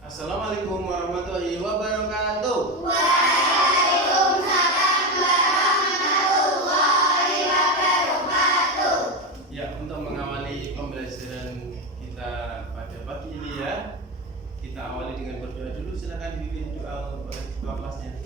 Assalamualaikum warahmatullahi wabarakatuh. Waalaikumsalam warahmatullahi wabarakatuh. Ya, untuk mengawali pembelajaran kita pada pagi ini ya, kita awali dengan berdoa dulu. Silakan dipimpin doa oleh ketua kelasnya.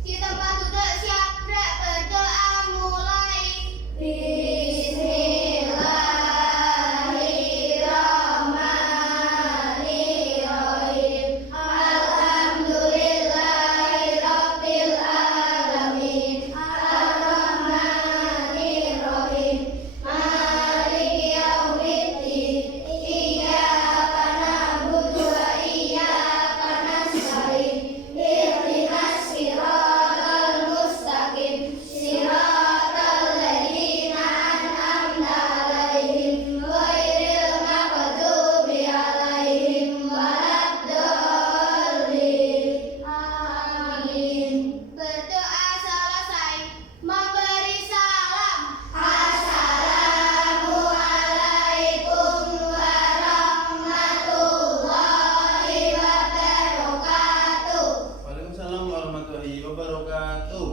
Di tempat duduk siap gerak, berdoa mulai. Bismillahirrahmanirrahim. Alhamdulillahirabbil alamin. Arrahmanirrahim. Maliki yaumiddin. Iyyaka na'budu wa iyyaka nasta'in. Ihdinas siratal mustaqim. Siratal ladzina an'amta 'alaihim ghairil maghdubi 'alaihim waladdallin. Amin. Berdoa selesai, memberi salam. Assalamualaikum warahmatullahi wabarakatuh. Waalaikumsalam warahmatullahi wabarakatuh.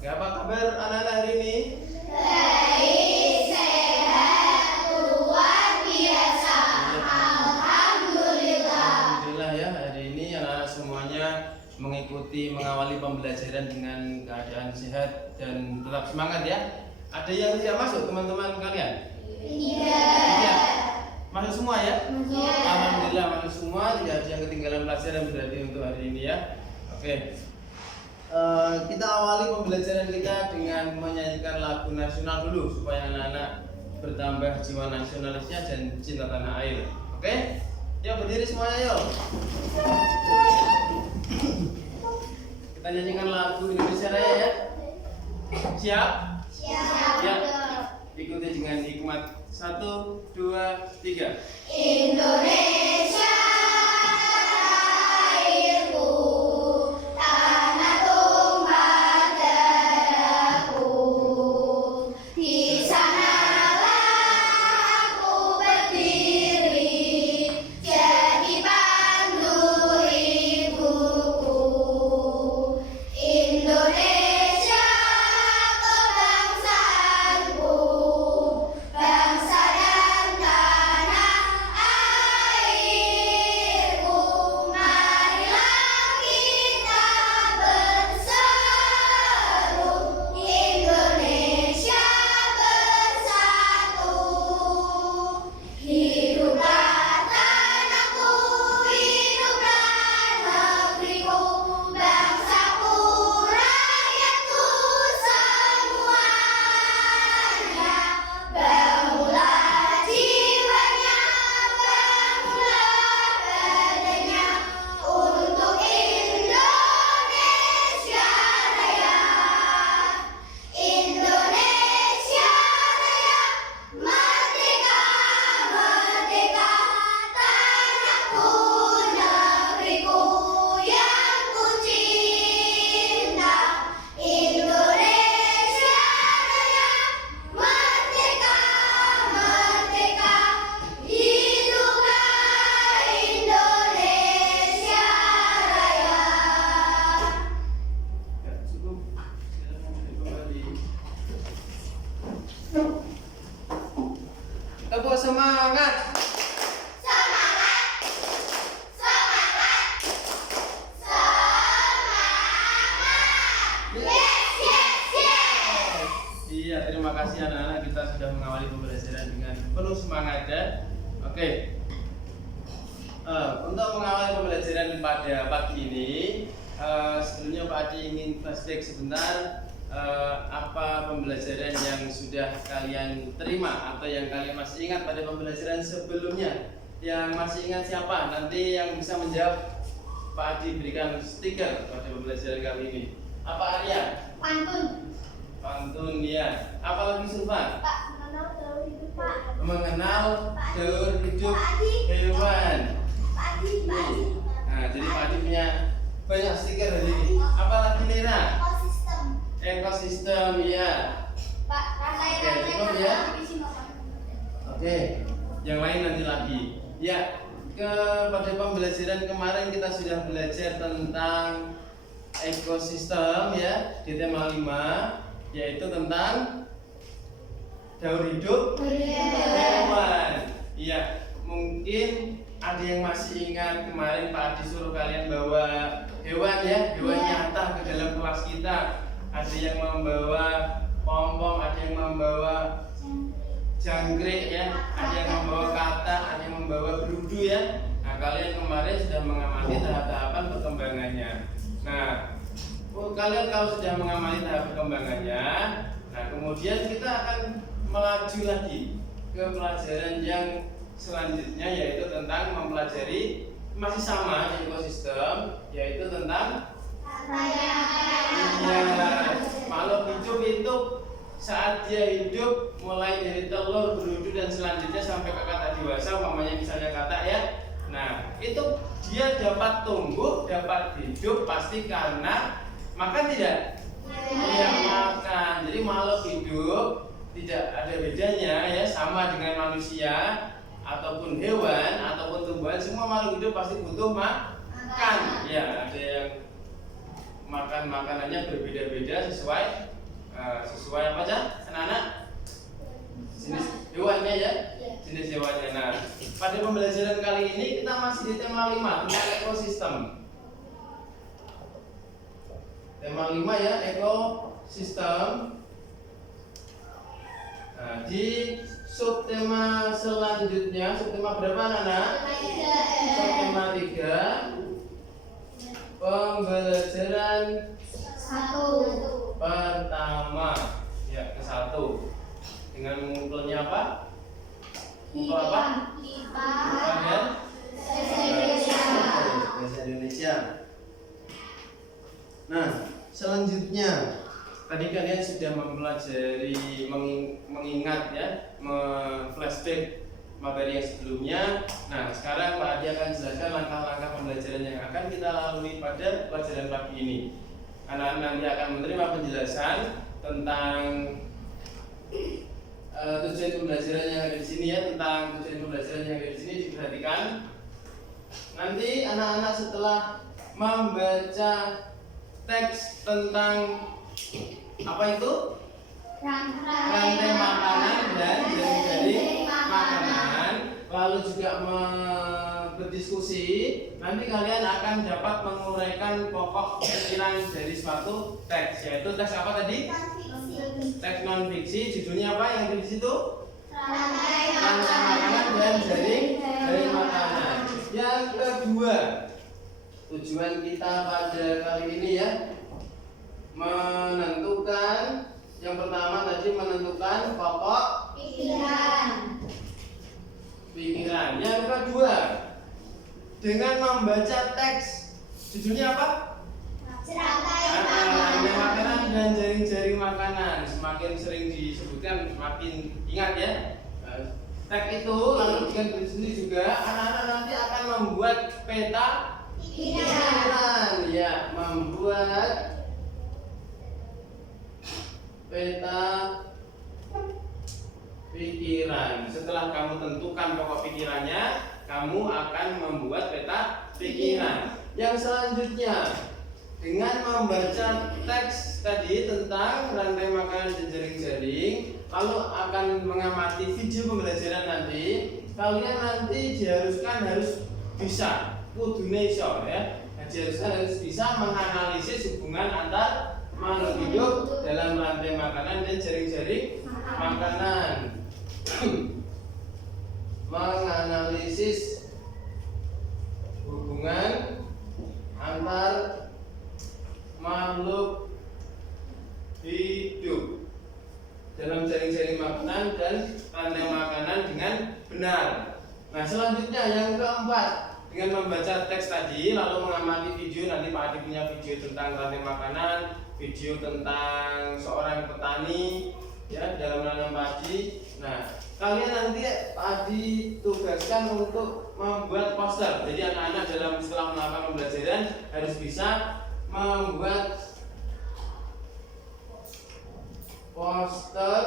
Oke, apa kabar anak-anak hari ini? Baik, sehat, luar biasa. Alhamdulillah. Alhamdulillah ya, hari ini anak-anak semuanya mengikuti mengawali pembelajaran dengan keadaan sehat dan tetap semangat ya. Ada yang tidak masuk teman-teman kalian? Iya. Iya. Masuk semua ya? Iya. Alhamdulillah masuk semua, tidak ada yang ketinggalan pelajaran berarti untuk hari ini ya. Oke. Kita awali pembelajaran kita dengan menyanyikan lagu nasional dulu supaya anak-anak bertambah jiwa nasionalisnya dan cinta tanah air. Oke? Yuk berdiri semuanya yuk. Kita nyanyikan lagu Indonesia Raya ya. Siap? Siap. Ya. Ikuti dengan hikmat. 1, 2, 3. Indonesia airku, tanah tumpah darahku. Di sanalah aku berdiri, jadi pandu ibuku. Indonesia kebangsaanku, bangsa dan tanah airku. Marilah kita berseru, Indonesia bersatu. Hiduplah tanahku, hiduplah negeriku, bangsaku, rakyatku semuanya. Bangunlah jiwanya, bangunlah badannya untuk Indonesia Raya. Indonesia Raya, merdeka, merdeka, tanahku, negeriku yang ku cinta. Indonesia Raya, merdeka, merdeka, hiduplah Indonesia Raya. Ya, cukup. Silakan kembali. Tepuk semangat. Semangat, semangat, semangat. Yes, yes, yes. Iya, terima kasih anak-anak, kita sudah mengawali pembelajaran dengan penuh semangat ya. Oke. Untuk mengawali pembelajaran pada pagi ini, sebelumnya Pak Adi ingin flashback sebentar apa pembelajaran yang sudah kalian terima atau yang kalian masih ingat pada pembelajaran sebelumnya. Yang masih ingat siapa? Nanti yang bisa menjawab Pak Adi berikan stiker pada pembelajaran kali ini. Apa Arya? Pantun. Pantun ya. Apalagi Sulfan? Pak, mengenal daur hidup Pak. Mengenal daur hidup Pak Adi. hewan. Pak Adi, Pak Adi. Nah, jadi Pak Adi punya banyak stiker hari ini. Apalagi Lena? Ekosistem. Ekosistem ya. Pak, rantai-rantai Oke, cukup ya. di sini Pak. Oke, yang lain nanti lagi. Ya, pada pada pembelajaran kemarin kita sudah belajar tentang ekosistem ya di tema 5, yaitu tentang daur hidup hewan. Iya, mungkin ada yang masih ingat kemarin Pak Adi suruh kalian bawa hewan ya, hewan nyata ke dalam kelas kita. Ada yang membawa pom-pom, ada yang membawa jangkrik ya, ada yang membawa katak, ada yang membawa berudu ya. Nah, kalian kemarin sudah mengamati tahap-tahapan perkembangannya. Nah, kalian kalau sudah mengamati tahap perkembangannya, nah kemudian kita akan melaju lagi ke pelajaran yang selanjutnya, yaitu tentang mempelajari masih sama ekosistem, yaitu tentang makhluk hidup itu saat dia hidup mulai dari telur, berudu dan selanjutnya sampai ke kata dewasa, umpamanya misalnya kata ya. Nah, itu dia dapat tumbuh, dapat hidup pasti karena makan tidak? Iya, makan. Jadi makhluk hidup tidak ada bedanya ya, sama dengan manusia ataupun hewan ataupun tumbuhan, semua makhluk hidup pasti butuh makan. Ya, ada yang makan makanannya berbeda-beda sesuai apa aja anak-anak? Jenis hewannya ya, jenis hewannya. Nah, pada pembelajaran kali ini kita masih di tema 5 tentang ekosistem. Tema 5 ya, ekosistem. Nah, di subtema selanjutnya, subtema berapa anak-anak? Subtema 3. Pembelajaran 1 pertama ya, ke-1 dengan mengumpulnya apa? Mengumpul apa? Bukan bahasa Indonesia. Nah, selanjutnya tadi kalian sudah mempelajari mengingat ya, flashback materi yang sebelumnya. Nah, sekarang Pak Adi akan jelaskan langkah-langkah pembelajaran yang akan kita lalui pada pelajaran pagi ini. Anak-anak nanti akan menerima penjelasan tentang tujuan pembelajaran yang ada di sini ya, tentang tujuan pembelajaran yang ada di sini diperhatikan. Nanti anak-anak setelah membaca teks tentang apa itu? Rantai makanan dan jaring-jaring makanan, lalu juga berdiskusi. Nanti kalian akan dapat menguraikan pokok pikiran dari suatu teks, yaitu teks apa tadi? Teks non fiksi. Judulnya apa yang di situ? Rantai makanan dan jaring makanan. Yang kedua, tujuan kita pada kali ini ya, menentukan, yang pertama tadi menentukan pokok pikiran. Yang kedua, dengan membaca teks, judulnya apa? Rantai makanan dan jaring-jaring makanan. Semakin sering disebutkan semakin ingat ya. Teks itu lalu dengan berdiskusi juga, anak-anak nanti akan membuat peta pikiran ya, membuat peta pikiran. Setelah kamu tentukan pokok pikirannya, kamu akan membuat peta pikiran. Yang selanjutnya, dengan membaca teks tadi tentang rantai makanan dan jaring-jaring, lalu akan mengamati video pembelajaran nanti, kalian nanti diharuskan harus bisa kudune iso ya. Diharuskan harus bisa menganalisis hubungan antar makhluk hidup dalam rantai makanan dan jaring-jaring makanan. Menganalisis hubungan antar makhluk hidup dalam jaring-jaring makanan dan rantai makanan dengan benar. Nah, selanjutnya yang keempat, dengan membaca teks tadi lalu mengamati video. Nanti Pak Adi punya video tentang rantai makanan, video tentang seorang petani ya dalam menanam padi. Nah, kalian nanti Pak Adi tugaskan untuk membuat poster. Jadi anak-anak dalam setelah melakukan pembelajaran harus bisa membuat poster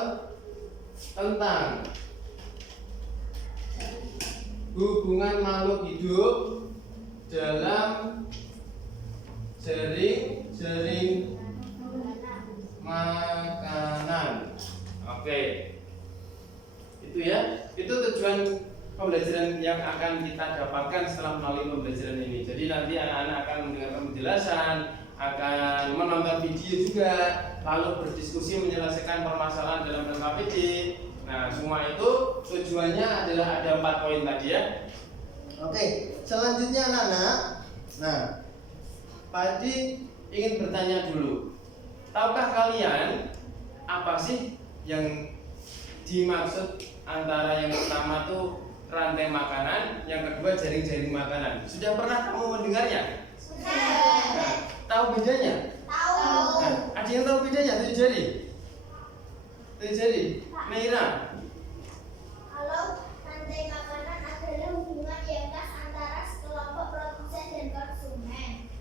tentang hubungan makhluk hidup dalam jaring-jaring makanan. Oke. Itu ya. Itu tujuan pembelajaran yang akan kita dapatkan setelah melalui pembelajaran ini. Jadi nanti anak-anak akan mendengarkan penjelasan, akan menonton video juga, lalu berdiskusi menyelesaikan permasalahan dalam LKPD. Nah, semua itu tujuannya adalah ada 4 poin tadi ya. Oke, selanjutnya anak-anak. Nah, Pak Adi ingin bertanya dulu. Tahukah kalian apa sih yang dimaksud antara yang pertama tuh rantai makanan, yang kedua jaring-jaring makanan? Sudah pernah kamu mendengarnya? Nah, tahu bedanya? Tahu. Nah, ada yang tahu bedanya? 7 jari? 7 jari? Naira? Kalau rantai makanan adalah hubungan yang khas antara sekelompok produsen dan konsumen.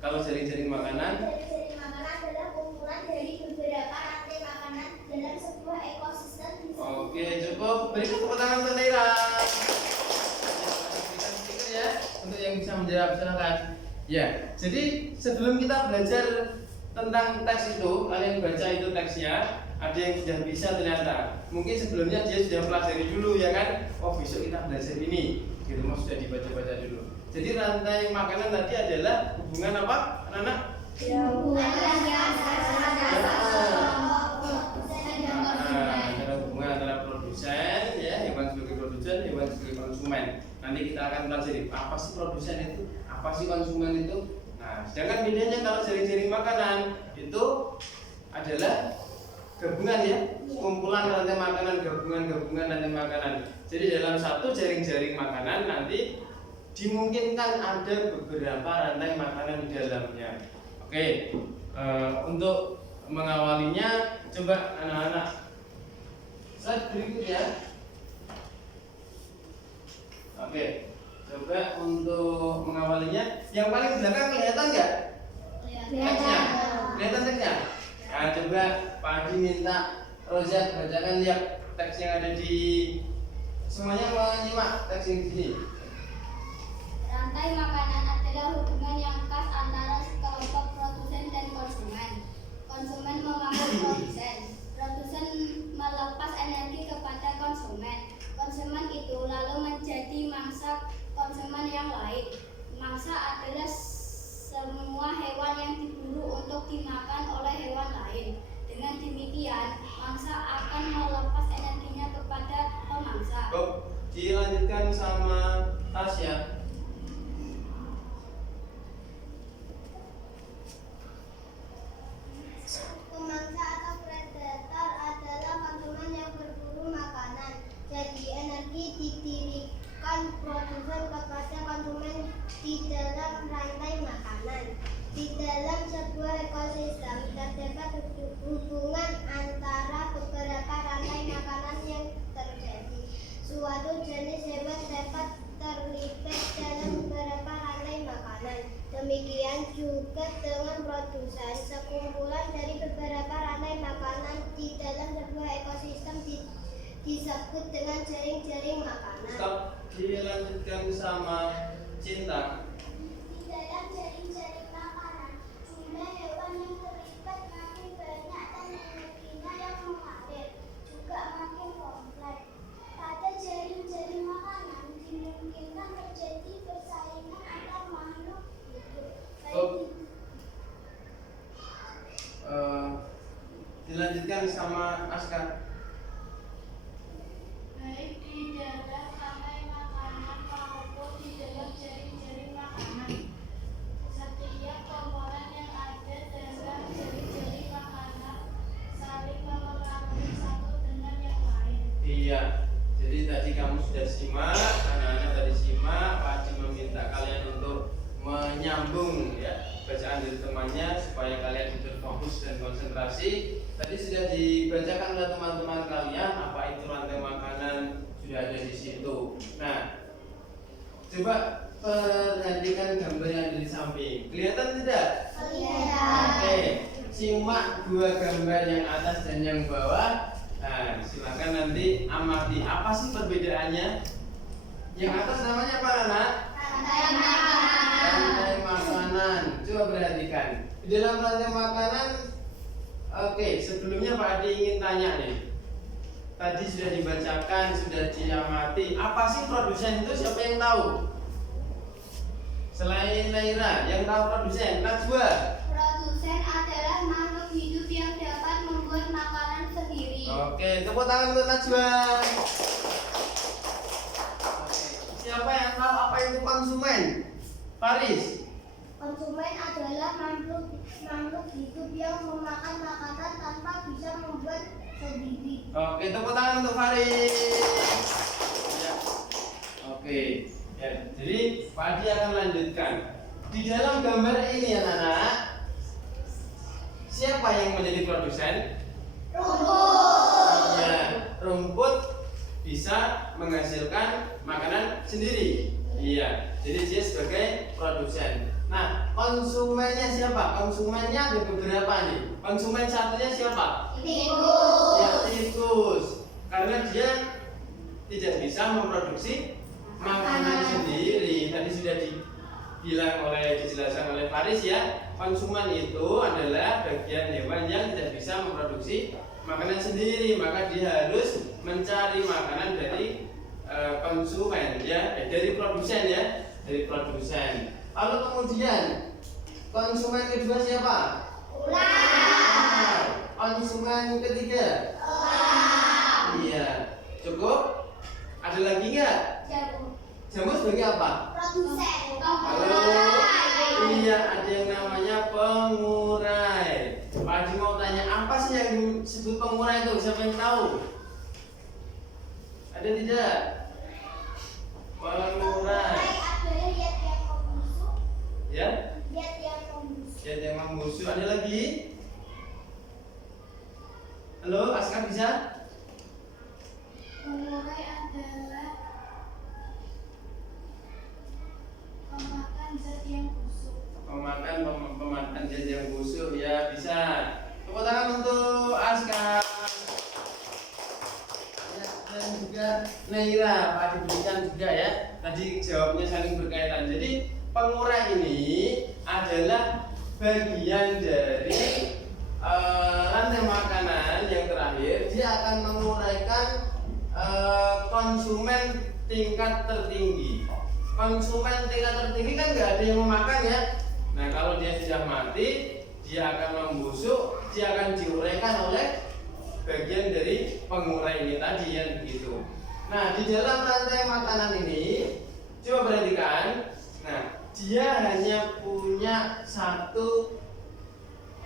Kalau jaring-jaring makanan? Jaring-jaring makanan adalah kumpulan dari beberapa rantai makanan dalam sebuah ekosistem. Oke, cukup. Berikan tepuk tangan untuk Naira. Berikan stiker ya, untuk yang bisa menjawab, silakan. Ya, jadi sebelum kita belajar tentang teks itu, kalian baca itu teksnya. Ada yang sudah bisa ternyata. Mungkin sebelumnya dia sudah pelajari dulu ya kan. Oh, besok kita belajar ini. Gitu, mau sudah dibaca-baca dulu. Jadi rantai makanan tadi adalah hubungan apa, anak-anak? Hubungan yang khas antara sekelompok produsen dan konsumen. Ada hubungan antara produsen, ya, hewan sebagai produsen, hewan sebagai konsumen. Nanti kita akan pelajari apa sih produsen itu, apa sih konsumen itu. Nah, sedangkan bedanya kalau jaring-jaring makanan itu adalah gabungan ya, kumpulan rantai makanan, gabungan rantai makanan. Jadi dalam satu jaring-jaring makanan nanti dimungkinkan ada beberapa rantai makanan di dalamnya. Oke, untuk mengawalinya coba anak-anak slide berikutnya. Oke, coba untuk mengawalinya yang paling belakang kelihatan nggak? Teksnya, kelihatan teksnya? Nah, coba Pak Adi minta Roza bacakan lihat teks yang ada di semuanya menyimak teks yang di sini. Rantai makanan adalah hubungan yang khas antara sekelompok produsen dan konsumen. Konsumen mengambil produsen. Produsen melepas energi kepada konsumen. Konsumen itu lalu menjadi mangsa konsumen yang lain. Mangsa adalah semua hewan yang diburu untuk dimakan oleh hewan lain. Dengan demikian, mangsa akan melepas energinya kepada pemangsa. Dilanjutkan sama Tasya. Pemangsa atau predator adalah konsumen yang berburu makanan. Jadi energi didirikan produsen kepada konsumen di dalam rantai makanan. Di dalam sebuah ekosistem terdapat hubungan antara beberapa rantai makanan yang terjadi. Suatu jenis hewan dapat terlibat dalam beberapa rantai makanan. Demikian juga dengan produsen, sekumpulan dari beberapa rantai makanan di dalam sebuah ekosistem disebut dengan jaring-jaring makanan. Stop, dilanjutkan sama Cinta. Di dalam jaring-jaring makanan, jumlah hewan yang terlibat makin banyak dan energinya yang mengalir juga makin kompleks. Pada jaring-jaring makanan dimungkinkan terjadi persaingan antar makhluk hidup. Dilanjutkan sama Aska. Baik di dalam rantai makanan maupun di dalam jaring-jaring makanan. Setiap komponen yang ada dalam jaring-jaring makanan saling mempengaruhi satu dengan yang lain. Iya, jadi tadi kamu sudah simak, anak-anak tadi simak, Pak Haji meminta kalian untuk menyambung ya bacaan dari temannya supaya kalian bisa fokus dan konsentrasi. Tadi sudah dibacakan oleh teman-teman kalian apa itu rantai makanan, sudah ada di situ. Nah, coba perhatikan gambar yang ada di samping. Kelihatan tidak? Kelihatan. Oke, simak dua gambar yang atas dan yang bawah. Nah, silakan nanti amati apa sih perbedaannya. Yang atas namanya apa, anak? Rantai makanan. coba perhatikan. Di dalam rantai makanan, oke, sebelumnya Pak Adi ingin tanya nih. Tadi sudah dibacakan, sudah diamati. Apa sih produsen itu? Siapa yang tahu? Selain Naira, yang tahu produsen, Najwa. Produsen adalah makhluk hidup yang dapat membuat makanan sendiri. Oke, tepuk tangan untuk Najwa. Oke, siapa yang tahu apa itu konsumen? Faris. Konsumen adalah makhluk hidup yang memakan makanan tanpa bisa membuat sendiri. Oke, tepuk tangan untuk Faris. Ya. Oke, ya, jadi Pak Adi akan lanjutkan. Di dalam gambar ini anak-anak, siapa yang menjadi produsen? Rumput. Ya, rumput bisa menghasilkan makanan sendiri. Iya, jadi dia sebagai produsen. Nah, konsumennya siapa? Konsumennya ada beberapa nih. Konsumen satunya siapa? Tikus. Ya, tikus. Karena dia tidak bisa memproduksi makanan sendiri. Tadi sudah dijelaskan oleh Faris ya. Konsumen itu adalah bagian hewan yang tidak bisa memproduksi makanan sendiri, maka dia harus mencari makanan dari konsumen ya, dari produsen ya, dari produsen. Lalu kemudian konsumen kedua siapa? Ular. Konsumen ketiga? Elang. Iya, cukup? Ada lagi nggak? Jamu. Jamu sebagai apa? Produsen. Halo. Iya, ada yang namanya pengurai. Pak Adi mau tanya, apa sih yang disebut pengurai itu? Siapa yang tahu? Ada tidak? Pengurai. Adalah zat yang membusuk. Ya? Zat yang membusuk. Zat yang membusuk. Ada lagi? Halo, Aska bisa? Pengurai adalah pemakan zat yang busuk. Pemakan zat yang busuk ya, bisa. Tepuk tangan untuk Aska. Ya, dan juga Naira, Pak Adi berikan juga ya. Tadi jawabnya saling berkaitan. Jadi pengurai ini adalah bagian dari rantai makanan yang terakhir. Dia akan menguraikan konsumen tingkat tertinggi. Konsumen tingkat tertinggi kan nggak ada yang memakan ya. Nah, kalau dia sudah mati, dia akan membusuk, dia akan diuraikan oleh bagian dari pengurai ini tadi yang begitu. Nah, di dalam rantai makanan ini, coba perhatikan. Nah, dia hanya punya satu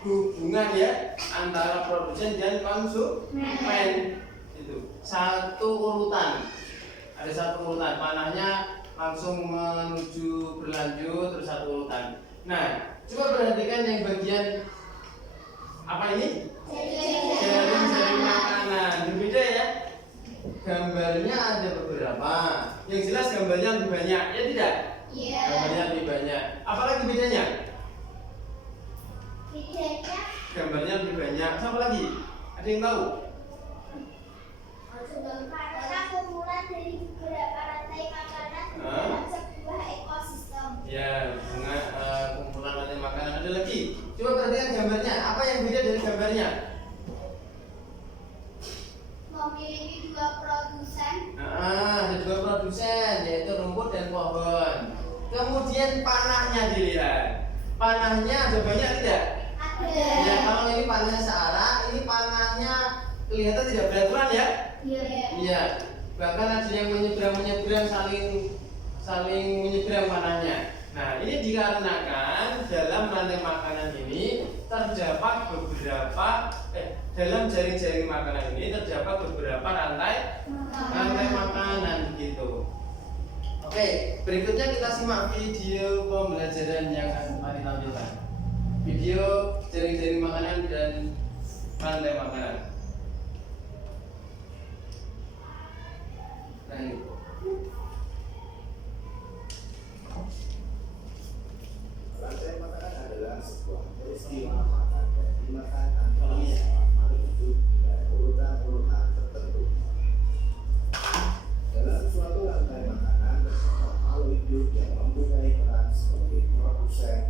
hubungan ya antara produsen dan konsumen. Itu satu urutan. Ada satu urutan, panahnya langsung menuju berlanjut terus satu urutan. Nah, coba perhatikan yang bagian apa ini? Jaring-jaring makanan. Berbeda ya. Gambarnya ada beberapa. Yang jelas gambarnya lebih banyak, ya tidak? Iya. Gambarnya lebih banyak. Apalagi bedanya? Bedanya Gambarnya lebih banyak. Siapa lagi? Ada yang tahu? karena kumpulan dari beberapa rantai makanan dalam sebuah ekosistem. Ya, kumpulan rantai makanan. Ada lagi? Coba perhatikan gambarnya. Apa yang beda dari gambarnya? Memiliki dua produsen. Ada dua produsen, yaitu rumput dan pohon. Kemudian panahnya dilihat. Panahnya ada banyak tidak? Ada. Ya, kalau ini panahnya searah, ini panahnya kelihatan tidak beraturan ya? Iya. Iya. Bahkan ada yang menyeberang saling menyeberang panahnya. Nah, ini dikarenakan dalam rantai makanan ini terdapat beberapa dalam jaring-jaring makanan ini terdapat beberapa rantai makanan gitu. Oke, berikutnya kita simak video pembelajaran yang akan kami tampilkan. Video jaring-jaring makanan dan rantai makanan. Nah, ini. Rantai makanan adalah sebuah peristiwa makan dan dimakan antara makhluk hidup dengan urutan-urutan tertentu. Dalam suatu rantai makanan terdapat makhluk hidup yang mempunyai peran sebagai produsen,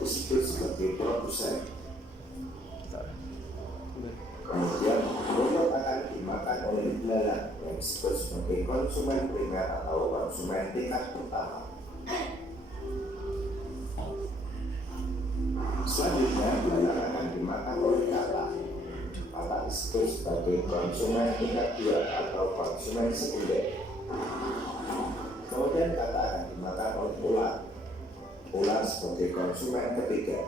disebut sebagai produsen. Kemudian robot akan dimakan oleh belalang yang disebut sebagai konsumen primer atau konsumen tingkat pertama. Selanjutnya belalang akan dimakan oleh katak. Katak disebut sebagai konsumen tingkat 2 atau konsumen sekunder. Kemudian katak akan dimakan oleh ular. Ular sebagai konsumen ketiga.